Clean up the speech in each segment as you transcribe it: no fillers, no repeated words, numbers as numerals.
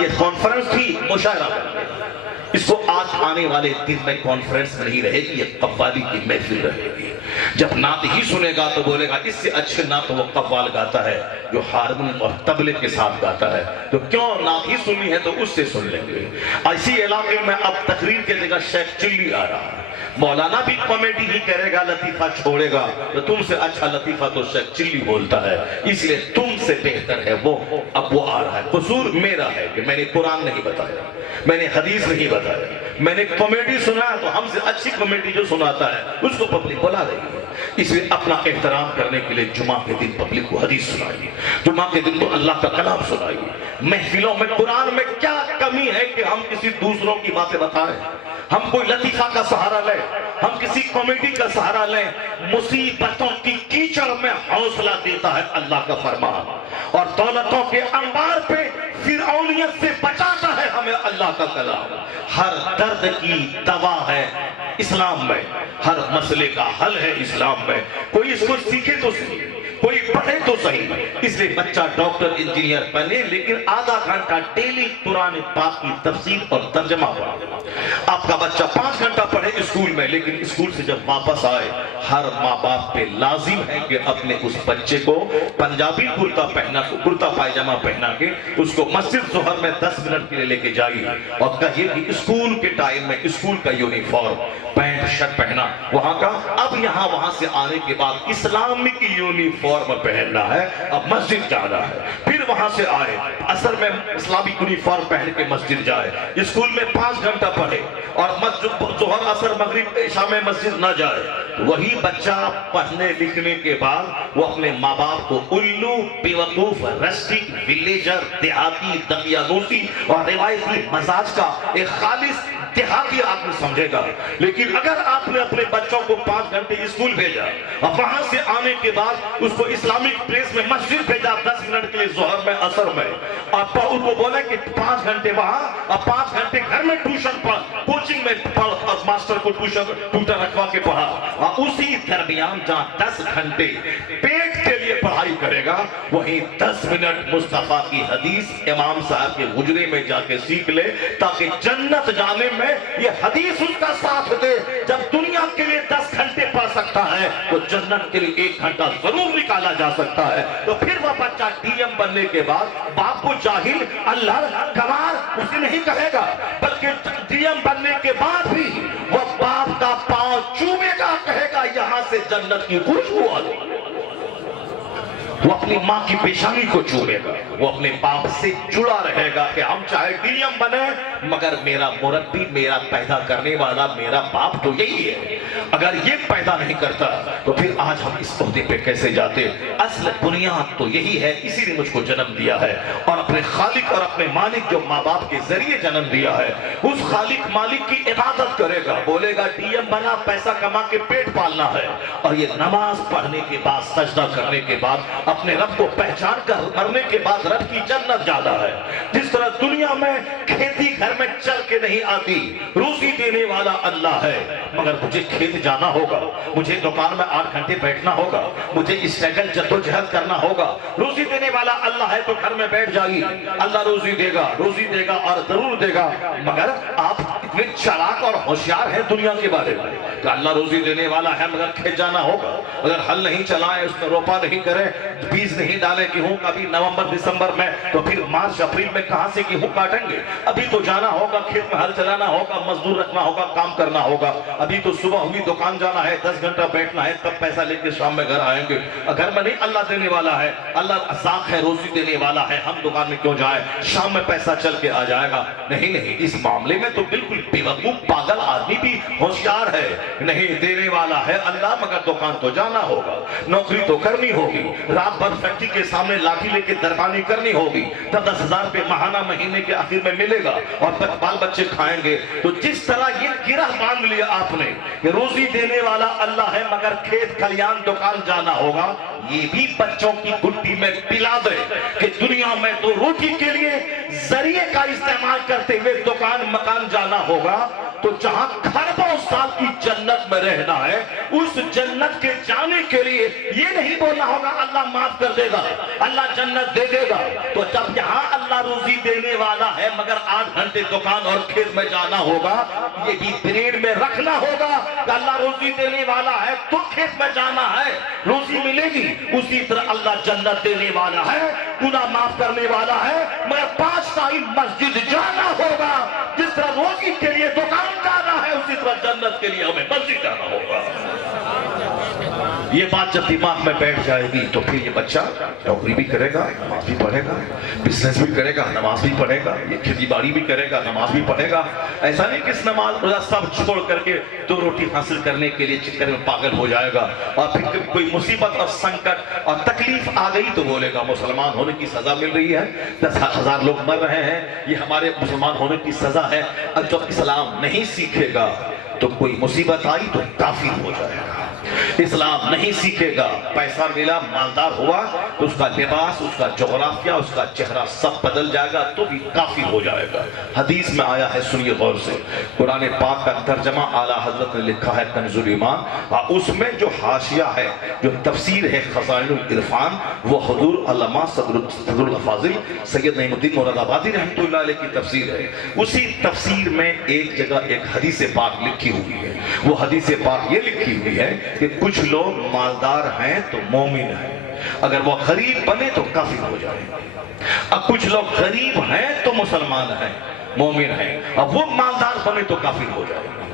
یہ کانفرنس تھی مشاعرہ بن گیا۔ اس کو آج آنے والے دن میں کانفرنس نہیں رہے گی، یہ قوالی کی محفل رہے گی۔ جب نعت ہی سنے گا تو بولے گا اس سے اچھے نعت وہ قوال گاتا ہے جو ہارمونیم اور طبلے کے ساتھ گاتا ہے، تو کیوں نعت ہی سننی ہے تو اس سے سن لیں گے۔ اسی علاقے میں اب تقریر کے جگہ شیخ چلی آ رہا ہے، مولانا بھی کامیڈی ہی کرے گا، لطیفہ چھوڑے گا، تو تم سے اچھا لطیفہ تو شیخ چلی بولتا ہے، اس لیے تم سے بہتر ہے وہ۔ اب وہ آ رہا ہے، قصور میرا ہے کہ میں نے قرآن نہیں بتایا، میں نے حدیث نہیں بتایا، میں نے کامیڈی سنا تو ہم سے اچھی کامیڈی جو سناتا ہے اس کو پبلک بلا رہی ہے۔ اس لیے اپنا احترام کرنے کے لیے جمعہ کے دن پبلک کو حدیث سنائیے، جمعہ کے دن تو اللہ کا کلام سنائیے۔ محفلوں میں قرآن میں کیا کمی ہے کہ ہم کسی دوسروں کی باتیں بتائیں، ہم کوئی لطیفہ کا سہارا لیں، ہم کسی کامیڈی کا سہارا لیں؟ مصیبتوں کی کیچڑ میں حوصلہ دیتا ہے اللہ کا فرمان، اور دولتوں کے انبار پہ فرعونیت سے بچاتا ہے ہمیں اللہ کا کلام۔ ہر درد کی دوا ہے اسلام میں، ہر مسئلے کا حل ہے اسلام میں۔ کوئی اس کو سیکھے تو صحیح، کوئی پڑھے تو صحیح۔ اس لیے بچہ ڈاکٹر انجینئر بنے لیکن آدھا گھنٹہ ڈیلی قرآن پاک کی تفسیر اور ترجمہ پڑھے۔ آپ کا بچہ 5 گھنٹہ پڑھے اسکول میں، لیکن اسکول سے جب واپس آئے ہر ماں باپ پہ لازم ہے کہ اپنے اس بچے کو پنجابی کرتا پائجامہ پہنا کے اس کو مسجد ظہر میں 10 منٹ کے لیے لے کے جائیے اور کہیے کہ اسکول کے ٹائم میں اسکول کا یونیفارم پینٹ شرٹ پہنا وہاں کا، اب یہاں وہاں سے آنے کے بعد اسلامک یونیفارم پہننا ہے، اب مسجد جانا ہے۔ پھر وہاں سے آئے عصر میں اسلامک یونیفارم پہن کے مسجد جائے، اسکول میں 5 گھنٹہ پڑھے اور ظہر عصر مغرب عشاء میں مسجد نہ جائے۔ وہی بچہ پڑھنے لکھنے کے بعد وہ اپنے ماں باپ کو الو، بیوقوف، رسٹک، ولیجر، دیہاتی، دقیانوسی اور روایتی مزاج کا ایک خالص دیہاتی آدمی سمجھے گا۔ لیکن اگر آپ نے اپنے بچوں کو 5 گھنٹے اسکول بھیجا اور وہاں سے آنے کے بعد اس کو اسلامک پلیس میں مسجد بھیجا 10 منٹ کے لیے ظہر میں عصر میں، آپ ان کو بولا کہ 5 گھنٹے وہاں اور 5 گھنٹے گھر میں ٹیوشن پڑھ، کوچنگ میں پڑھ اور ماسٹر کو ٹیوٹر رکھوا کے پڑھا، اور اسی درمیان جہاں 10 گھنٹے پیٹ کے لیے پڑھائی کرے گا وہیں 10 منٹ مصطفیٰ کی حدیث امام صاحب کے حجرے میں جا کے سیکھ لے، تاکہ جنت جانے میں یہ حدیث اس کا ساتھ دے۔ جب دنیا کے لیے 10 گھنٹے پڑھ سکتا ہے تو جنت کے لیے 1 گھنٹہ ضرور نکالا جا سکتا ہے۔ تو پھر وہ بچہ ڈی ایم بننے کے بعد باپ کو جاہل، اللہ گوار اسے نہیں کہے گا، بلکہ ڈی ایم بننے کے بعد بھی وہ باپ کا پاؤں چومے گا، کہے گا یہاں سے جنت کی خوشبو آ رہی ہے۔ وہ اپنی ماں کی پیشانی کو چومے گا، وہ اپنے باپ سے جڑا رہے گا کہ ہم چاہے ڈی ایم بنے مگر میرا مربی، میرا پیدا کرنے والا میرا باپ تو یہی ہے۔ اگر یہ پیدا نہیں کرتا تو پھر آج ہم اس عہدے پہ کیسے جاتے؟ اصل بنیاد تو یہی ہے، اسی نے مجھ کو جنم دیا ہے، اور اپنے خالق اور اپنے مالک جو ماں باپ کے ذریعے جنم دیا ہے اس خالق مالک کی عبادت کرے گا، بولے گا ڈی ایم بنا پیسہ کما کے پیٹ پالنا ہے، اور یہ نماز پڑھنے کے بعد سجدہ کرنے کے بعد اپنے رب کو پہچان کر مرنے کے بعد رب کی جنت جانا ہے۔ جس طرح دنیا میں کھیتی گھر میں چل کے نہیں آتی، روزی دینے والا اللہ ہے، مگر مجھے کھیت جانا ہوگا، مجھے دکان میں 8 گھنٹے بیٹھنا ہوگا، مجھے اسٹرگل جدوجہد کرنا ہوگا۔ روزی دینے والا اللہ ہے تو گھر میں بیٹھ جائیے، اللہ روزی دے گا اور ضرور دے گا، مگر آپ اتنے چالاک اور ہوشیار ہیں دنیا کے بارے میں کہ اللہ روزی دینے والا ہے مگر کھیت جانا ہوگا، اگر ہل نہیں چلائے، اس میں روپا نہیں کرے، بیج نہیں ڈالے گیہوں کا بھی نومبر دسمبر میں، تو پھر مارچ اپریل میں کہاں سے گیہوں کاٹیں گے؟ ابھی تو جانا ہوگا، کھیت میں ہل چلانا ہوگا، مزدور رکھنا ہوگا، کام کرنا ہوگا، ابھی تو صبح ہوئی دکان جانا ہے، 10 گھنٹہ بیٹھنا ہے، تب پیسہ لے کے شام میں گھر آئیں گے۔ گھر میں نہیں اللہ دینے والا ہے، اللہ رزاق ہے، روزی دینے والا ہے، ہم دکان میں کیوں جائیں، شام میں پیسہ چل کے آ جائے گا۔ نہیں، اس معاملے میں تو بالکل بیوقوف پاگل آدمی بھی ہوشیار ہے۔ نہیں، دینے والا ہے اللہ، مگر دکان تو جانا ہوگا، نوکری تو کرنی ہوگی، رات بھر فیکٹری کے سامنے لاٹھی لے کے دربانی کرنی ہوگی، 10,000 روپے ماہانہ مہینے کے آخر میں ملے گا اور بال بچے کھائیں گے۔ تو جس طرح یہ گرہ باندھ لیا آپ نے کہ روزی دینے والا اللہ ہے مگر کھیت کھلیان دکان جانا ہوگا، یہ بھی بچوں کی گٹی میں پلا دے کہ دنیا میں تو روٹی کے لیے ذریعے کا استعمال کرتے ہوئے دکان مکان جانا ہوگا، تو جہاں کھربوں سال کی جنت میں رہنا ہے، اس جنت کے جانے کے لیے یہ نہیں بولنا ہوگا اللہ معاف کر دے گا، اللہ جنت دے دے گا۔ تو جب یہاں اللہ روزی دینے والا ہے مگر 8 گھنٹے دکان اور کھیت میں جانا ہوگا، یہ بھی برین میں رکھنا ہوگا کہ اللہ روزی دینے والا ہے تو کھیت میں جانا ہے، روزی ملے گی۔ اسی طرح اللہ جنت دینے والا ہے، گناہ معاف کرنے والا ہے، مگر 5 ٹائم مسجد جانا ہوگا۔ جس طرح روزی کے لیے دکان جانا ہے، اسی طرح جنت کے لیے ہمیں مسجد جانا ہوگا۔ یہ بات جب دماغ میں بیٹھ جائے گی تو پھر یہ بچہ نوکری بھی کرے گا، نماز بھی پڑھے گا، بزنس بھی کرے گا، نماز بھی پڑھے گا، یہ کھیتی باڑی بھی کرے گا، نماز بھی پڑھے گا۔ ایسا نہیں کہ اس نماز روزہ سب چھوڑ کر کے 2 روٹی حاصل کرنے کے لیے چکر میں پاگل ہو جائے گا، اور پھر کوئی مصیبت اور سنکٹ اور تکلیف آ گئی تو بولے گا مسلمان ہونے کی سزا مل رہی ہے، 10,000 لوگ مر رہے ہیں، یہ ہمارے مسلمان ہونے کی سزا ہے۔ اور جب اسلام نہیں سیکھے گا تو کوئی مصیبت آئی تو کافر ہو جائے گا۔ اسلام نہیں سیکھے گا، پیسہ ملا، مالدار ہوا تو اس کا لباس، اس کا جغرافیہ، اس کا چہرہ سب بدل جائے گا تو بھی کافر ہو جائے گا۔ حدیث میں آیا ہے، سنیے غور سے، قرآن پاک کا ترجمہ اعلیٰ حضرت نے لکھا ہے کنز الایمان، اور اس میں جو حاشیہ ہے، جو تفسیر ہے خزائن العرفان، وہ حضور علامہ صدر الافاضل سید نعیم الدین مراد آبادی رحمۃ اللہ علیہ کی تفسیر ہے۔ اسی تفسیر میں ایک جگہ ایک حدیث پاک لکھی ہوئی ہے، وہ حدیث پاک یہ لکھی ہوئی ہے کہ کچھ لوگ مالدار ہیں تو مومن ہیں، اگر وہ غریب بنے تو کافر ہو جائیں گے۔ اب کچھ لوگ غریب ہیں تو مسلمان ہیں، مومن ہیں، اب وہ مالدار بنے تو کافر ہو جائیں گے۔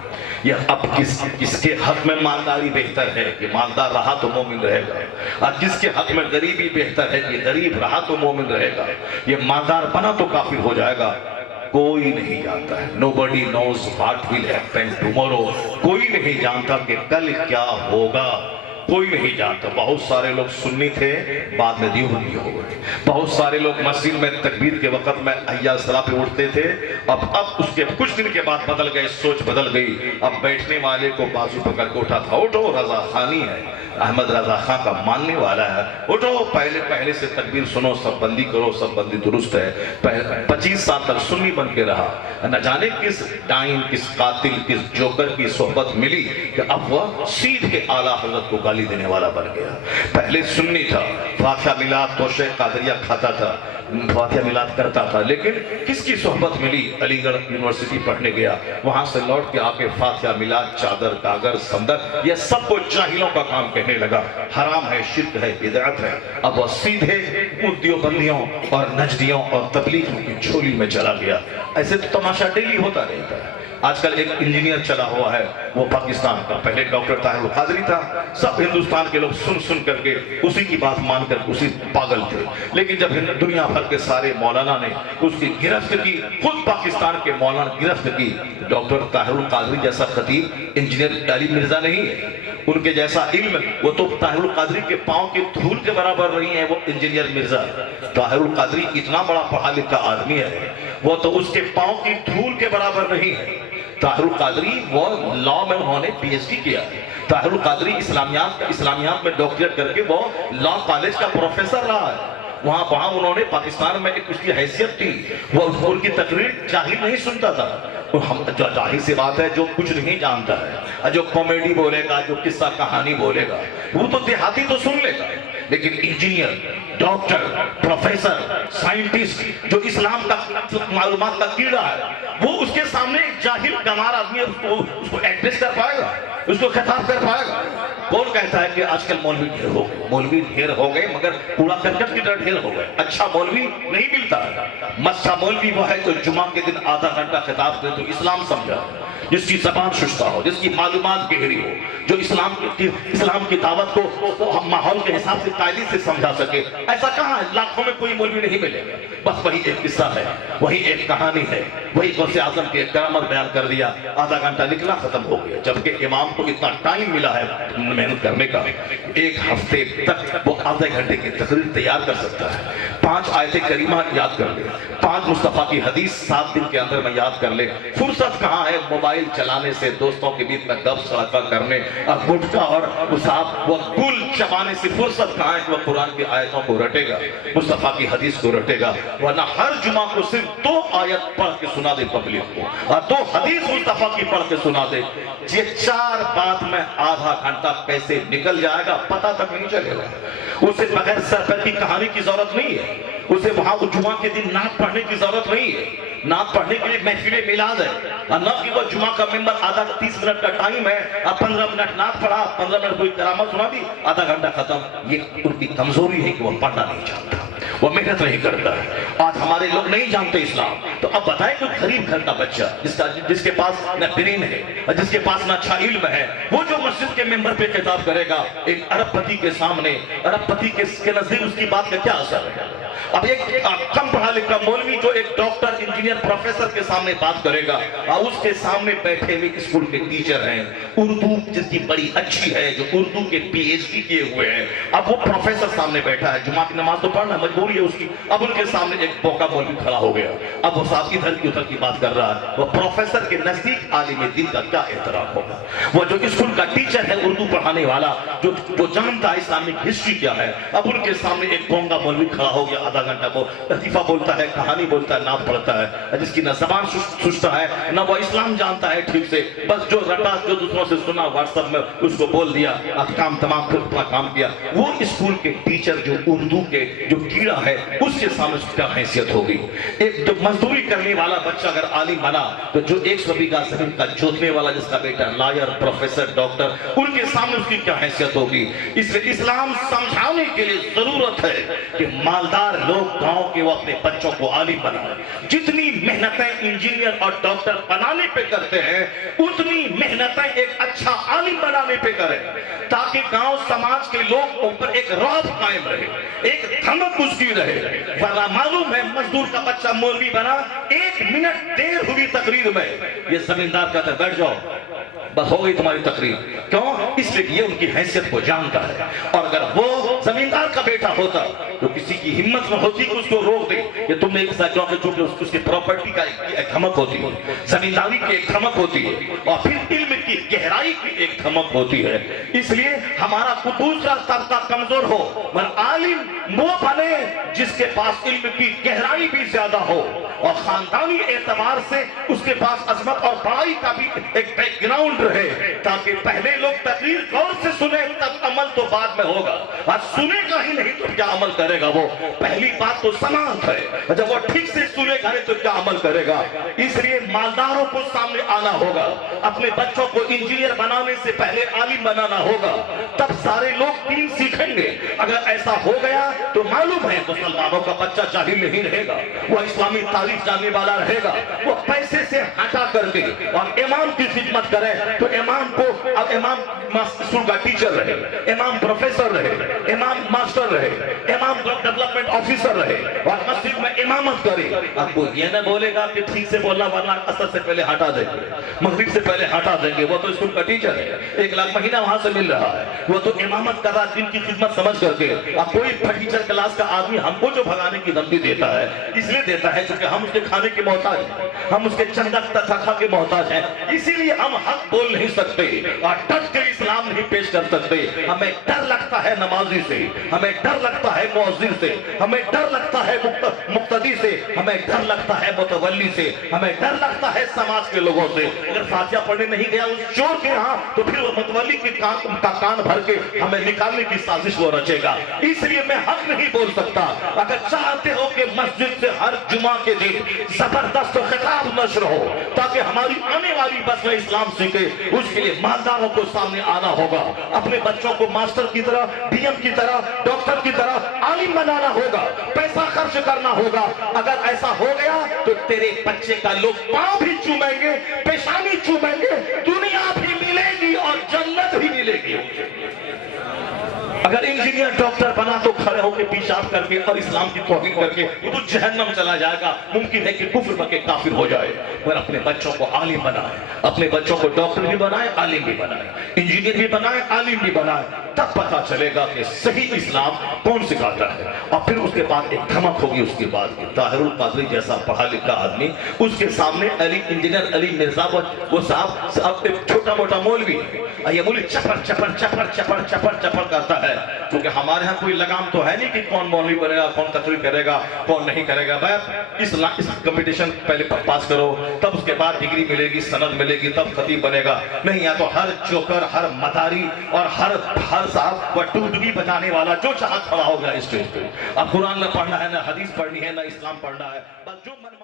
یہ اب کس کے حق میں مالداری بہتر ہے کہ مالدار رہا تو مومن رہے گا، اور کس کے حق میں غریبی بہتر ہے کہ غریب رہا تو مومن رہے گا؟ یہ مالدار بنا تو کافر ہو جائے گا، کوئی نہیں جانتا ہے۔ Nobody knows what will happen tomorrow۔ کوئی نہیں جانتا کہ کل کیا ہوگا، کوئی نہیں جانتا۔ بہت سارے لوگ سنی تھے، بعد میں دیوبندی ہو گئے۔ بہت سارے لوگ مسجد میں تکبیر کے وقت میں حی علی الصلاۃ پہ اٹھتے تھے، اب اس کے کچھ دن کے بعد بدل گئے، سوچ بدل گئی۔ اب بیٹھنے والے کو بازو پکڑ کے اٹھا تھا، اٹھو رضا خانی ہے، احمد رضا خان کا ماننے والا ہے، اٹھو پہلے سے تکبیر سنو، سب بندی کرو، سب بندی درست ہے۔ 25 سال تک سنی بن کے رہا، نہ جانے کس ڈائن، کس قاتل، کس جوکر کی صحبت ملی کہ اب وہ سیدھے اعلیٰ حضرت کو گالی دینے والا بن گیا۔ پہلے سنی تھا، فاتحہ میلاد تو شیخ قادریہ کھاتا تھا، فاتحہ میلاد کرتا تھا، لیکن کس کی صحبت ملی؟ علی گڑھ یونیورسٹی پڑھنے گیا، وہاں سے لوٹ کے آ کے فاتحہ میلاد، چادر، کاغذ، صندوق، یہ سب کو جاہلوں کا کام کہنے لگا، حرام ہے، شرک ہے، بدعت ہے۔ اب وہ سیدھے دیوبندیوں اور نجدیوں اور تبلیغیوں کی جھولی میں چلا گیا۔ ایسے تو تماشا ڈیلی ہوتا رہتا ہے۔ آج کل ایک انجینئر چلا ہوا ہے، وہ پاکستان کا، پہلے ڈاکٹر طاہر القادری تھا، سب ہندوستان کے لوگ سن کر کے اسی کی بات مان کر اسی پاگل تھے، لیکن جب دنیا بھر کے سارے مولانا نے اس کی گرفت کی، خود پاکستان کے مولانا گرفت کی، ڈاکٹر طاہر القادری جیسا خطیب انجینئر علی مرزا نہیں ہے، ان کے جیسا علم، وہ تو طاہر القادری کے پاؤں کی دھول کے برابر نہیں ہے، وہ انجینئر مرزا۔ طاہر القادری اتنا بڑا پڑھا لکھا آدمی ہے، وہ تو اس کے پاؤں کی دھول کے برابر نہیں ہے۔ طاہر القادری وہ لاء میں انہوں نے پی ایچ ڈی کیا ہے، طاہر القادری اسلامیات میں ڈاکٹریٹ کر کے وہ لاء کالج کا پروفیسر رہا ہے، وہاں انہوں نے پاکستان میں ایک اس کی حیثیت تھی، وہ ان کی تقریر جاہل نہیں سنتا تھا۔ ظاہر سی بات ہے، جو کچھ نہیں جانتا ہے، جو کامیڈی بولے گا، جو قصہ کہانی بولے گا، وہ تو دیہاتی تو سن لے گا، لیکن انجینئر، ڈاکٹر، پروفیسر، سائنٹسٹ جو اسلام کا معلومات کا کیڑا ہے، وہ اس کے سامنے ایک جاہل گنوار آدمی اس کو ایڈریس کر پائے گا، اس کو خطاب کر پائے گا؟ کون کہتا ہے کہ آج کل مولوی ڈھیر ہو گئے؟ مولوی ڈھیر ہو گئے مگر کوڑا کرکٹ کی طرح ڈھیر ہو گئے، اچھا مولوی نہیں ملتا ہے۔ مچھا مولوی وہ ہے جو جمعہ کے دن آدھا گھنٹہ خطاب دے تو اسلام سمجھا، جس کی زبان شستہ ہو، جس کی معلومات گہری ہو، جو اسلام کی دعوت کو ماحول کے حساب سے قائدی سے سمجھا سکے۔ ایسا کہاں ہے؟ لاکھوں میں کوئی مولوی نہیں ملے گا، بس وہی ایک قصہ ہے، وہی ایک کہانی ہے، وہی غوث اعظم کی ایک کرامت بیان کر دیا، آدھا گھنٹہ نکلا، ختم ہو گیا، جبکہ امام کو اتنا ٹائم ملا ہے محنت کرنے کا، ایک ہفتے تک وہ آدھے گھنٹے کی تقریر تیار کر سکتا ہے، 5 آیت کریمہ یاد کر لے، 5 مصطفیٰ کی حدیث 7 دن کے اندر میں یاد کر لے۔ فرصت کہاں ہے؟ موبائل موبائل چلانے سے، دوستوں کے بیچ میں گپ سڑکا کرنے اور گٹکا اور وہ گل چبانے سے فرصت کہاں ہے کہ وہ قرآن کی آیتوں کو رٹے گا، مصطفیٰ کی حدیث کو رٹے گا؟ ورنہ ہر جمعہ کو صرف 2 آیت پڑھ کے سنا دے پبلک کو اور 2 حدیث مصطفیٰ کی پڑھ کے سنا دے، یہ 4 بات میں آدھا گھنٹہ کیسے نکل جائے گا پتہ تک نہیں چلے گا۔ اسے بغیر سرکت کی کہانی کی ضرورت نہیں ہے، اسے وہاں جمعہ کے دن نعت پڑھنے کی ضرورت نہیں ہے، نعت پڑھنے کے لیے محفل میلاد ہے، اور نہ کہ وہ جمعہ کا ممبر آدھا 30 منٹ کا ٹائم ہے، اب 15 منٹ نعت پڑھا، 15 منٹ کوئی کرامت سنا دی، آدھا گھنٹہ ختم۔ یہ ان کی کمزوری ہے کہ وہ پڑھنا نہیں چاہتا، وہ محنت نہیں کرتا ہے۔ آج ہمارے لوگ نہیں جانتے اسلام، تو اب بتائیں کہ غریب گھر کا بچہ جس کے پاس نہ برین ہے اور جس کے پاس نہ اچھا علم ہے، وہ جو مسجد کے ممبر پہ خطاب کرے گا ایک ارب پتی کے سامنے، ارب پتی کے نزدیک اس کی بات کا کیا اثر ہے؟ اب ایک کم پڑھا لکھا مولوی جو ایک ڈاکٹر، انجینئر، پروفیسر کے سامنے بات کرے گا اور اس کے سامنے بیٹھے ہوئے اسکول کے ٹیچر ہیں، اردو جس کی بڑی اچھی ہے، جو اردو کے PhD کیے ہوئے ہیں، اب وہ پروفیسر سامنے بیٹھا ہے، جمعہ کی نماز تو پڑھنا مجبوری ہے اس کی، اب ان کے سامنے ایک بوکا مولوی کھڑا ہو گیا، اب وہ صاحب ادھر کی ادھر کی بات کر رہا ہے، وہ پروفیسر کے نزدیک عالم دین کا کیا احترام ہوگا؟ وہ جو اسکول کا ٹیچر ہے، اردو پڑھانے والا، جو جانتا ہے اسلامک ہسٹری کیا ہے، اب ان کے سامنے ایک بونگا مولوی کھڑا ہو گیا، آدھا گھنٹہ وہ لطیفہ بولتا ہے، کہانی بولتا ہے، نعت پڑھتا ہے، جس کی نہ زبان سوچتا ہے نہ وہ اسلام جانتا ہے ٹھیک سے، بس جو رٹا جو دوسروں سے سنا واٹس ایپ میں اس کو بول دیا، کام تمام پھر اپنا کام کیا۔ وہ اسکول کے ٹیچر جو اردو کے جو کیڑا ہے اس کے سامنے اس کیا حیثیت ہوگی؟ ایک جو مزدوری کرنے والا بچہ اگر عالم بنا تو جو 100 بیگھہ زمین کا جوتنے والا جس کا بیٹا لائر، پروفیسر، ڈاکٹر، ان کے سامنے اس کی کیا حیثیت ہوگی؟ اس لیے اسلام سمجھانے کے لیے ضرورت ہے کہ مالدار لوگ گاؤں کے وہ اپنے بچوں کو عالم بنائیں۔ جتنی محنتیں انجینئر اور ڈاکٹر بنانے پہ کرتے ہیں اتنی محنتیں ایک اچھا عالم بنانے پہ کریں، تاکہ گاؤں سماج کے لوگ اوپر ایک رعب قائم رہے، ایک دھمک اس کی رہے۔ ورنہ معلوم ہے مزدور کا بچہ مولوی بنا، 1 منٹ دیر ہوئی تقریر میں یہ زمیندار کہتا ہے بیٹھ جاؤ بس ہو گئی تمہاری تقریر، کیوں؟ اس لیے یہ ان کی حیثیت کو جانتا ہے، اور اگر وہ زمیندار کا بیٹا ہوتا تو کسی کی ہمت نہ ہوتی کہ اس کو روک دے کہ تم نے ایک ساتھ چونکہ اس کی پراپرٹی کا ایک دھمک ہوتی ہے، زمینداری کی ایک دھمک ہوتی ہے، اور پھر علم کی گہرائی کی ایک دھمک ہوتی ہے۔ اس لیے ہمارا دوسرا طبقہ کمزور ہو، مگر عالم وہ بنے جس کے پاس علم کی گہرائی بھی زیادہ ہو اور خاندانی اعتبار سے اس کے پاس عظمت اور بڑائی کا بھی ایک بیک گراؤنڈ رہے، تاکہ پہلے لوگ تقریر غور سے سنیں تب عمل تو بعد میں ہوگا، اور سنے گا ہی نہیں تو کیا عمل کرے گا؟ وہ پہلی بات تو سماعت ہے، جب وہ ٹھیک سے سنے گا نہیں تو کیا عمل کرے گا؟ اس لیے مالداروں کو سامنے آنا ہوگا، اپنے بچوں کو انجینئر بنانے سے پہلے عالم بنانا ہوگا، تب سارے لوگ دین سیکھیں گے۔ اگر ایسا ہو گیا تو معلوم ہے مسلمانوں کا بچہ جاہل نہیں رہے گا، وہ اسلامی تاریخ جاننے والا رہے گا، وہ پیسے سے ہٹا کر کے اور امام کی خدمت کرے تو امام کو اب امام اسکول کا ٹیچر رہے، امام پروفیسر رہے، امام ماسٹر رہے، امام ڈیولپمنٹ آفیسر رہے اور مسجد میں امامت کرے۔ اب وہ یہ نہ بولے گا کہ ٹھیک سے بولنا ورنہ عصر سے پہلے ہٹا دیں گے، مغرب سے پہلے ہٹا دیں گے، وہ تو اسکول کا ٹیچر ہے، 1 لاکھ مہینہ وہاں سے مل رہا ہے، وہ تو امامت کر رہا دن کی خدمت سمجھ کر کے۔ اب کوئی ٹیچر کلاس کا آدمی ہم کو جو بھگانے کی دھمکی دیتا ہے اس لیے دیتا ہے کیونکہ ہم اس کے کھانے کے محتاج ہیں، ہم اس کے چندہ تنخواہ کے محتاج ہیں، اسی لیے ہم حق بول نہیں سکتے اور ڈٹ کے اسلام نہیں پیش کر سکتے۔ ہمیں ڈر لگتا ہے نمازی سے، ہمیں ڈر لگتا ہے مؤذن سے، ہمیں ڈر لگتا ہے مقتدی سے، ہمیں ڈر لگتا ہے متولی سے، ہمیں ڈر لگتا ہے سماج کے لوگوں سے۔ اگر فاتحہ پڑھنے نہیں گیا اس چور کے ہاں تو پھر وہ متولی کے کان بھر کے ہمیں نکالنے کی سازش وہ رچے گا، اس لیے میں حق نہیں بول سکتا۔ اگر چاہتے ہو کہ مسجد سے ہر جمعہ کے دن زبردست خطاب نشر ہو تاکہ ہماری آنے والی نسل اسلام سیکھے، اس کے لیے مالداروں کو سامنے آنا ہوگا، اپنے بچوں کو ماسٹر کی طرح، ڈی ایم کی طرح، ڈاکٹر کی طرح عالم بنانا ہوگا، پیسہ خرچ کرنا ہوگا۔ اگر ایسا ہو گیا تو تیرے بچے کا لوگ پاؤں بھی چومیں گے، پیشانی چومیں گے، دنیا بھی ملے گی اور جنت بھی ملے گی۔ اگر انجینئر ڈاکٹر بنا تو کھڑے ہو کے پیشاب کر کے اور اسلام کی توہین کر کے وہ تو جہنم چلا جائے گا، ممکن ہے کہ کفر بکے کافر ہو جائے۔ اور اپنے بچوں کو عالم بنائے، اپنے بچوں کو ڈاکٹر بھی بنائے، عالم بھی بنائے، انجینئر بھی بنائے، عالم بھی بنائے۔ تب پتا چلے گا کہ صحیح اسلام کون سکھاتا ہے. اور پھر اس کے بعد ایک دھمک ہوگی اس کے بعد کہ طاہر القادری جیسا پڑھا لکھا آدمی اس کے سامنے علی انجینئر علی مرزا وہ صاحب ایک چھوٹا موٹا مولوی ہے. یہ مولوی چپر چپر چپر چپر چپر چپر کرتا ہے. کیونکہ ہمارے ہاں کوئی لگام تو ہے نہیں کہ کون مولوی بنے گا, کون تقریر کرے گا, کون نہیں کرے گا. بھائی اس کمپٹیشن پہلے پاس کرو, تب اس کے بعد ڈگری ملے گی, سند ملے گی, تب خطیب بنے گا. نہیں, یا تو ہر جوکر, ہر مداری اور ہر صاحب وہ ٹوٹگی بجانے والا جو چاہا کھڑا ہوگا اسٹیج پہ. اب قرآن نہ پڑھنا ہے, نہ حدیث پڑھنی ہے, نہ اسلام پڑھنا ہے, بس جو من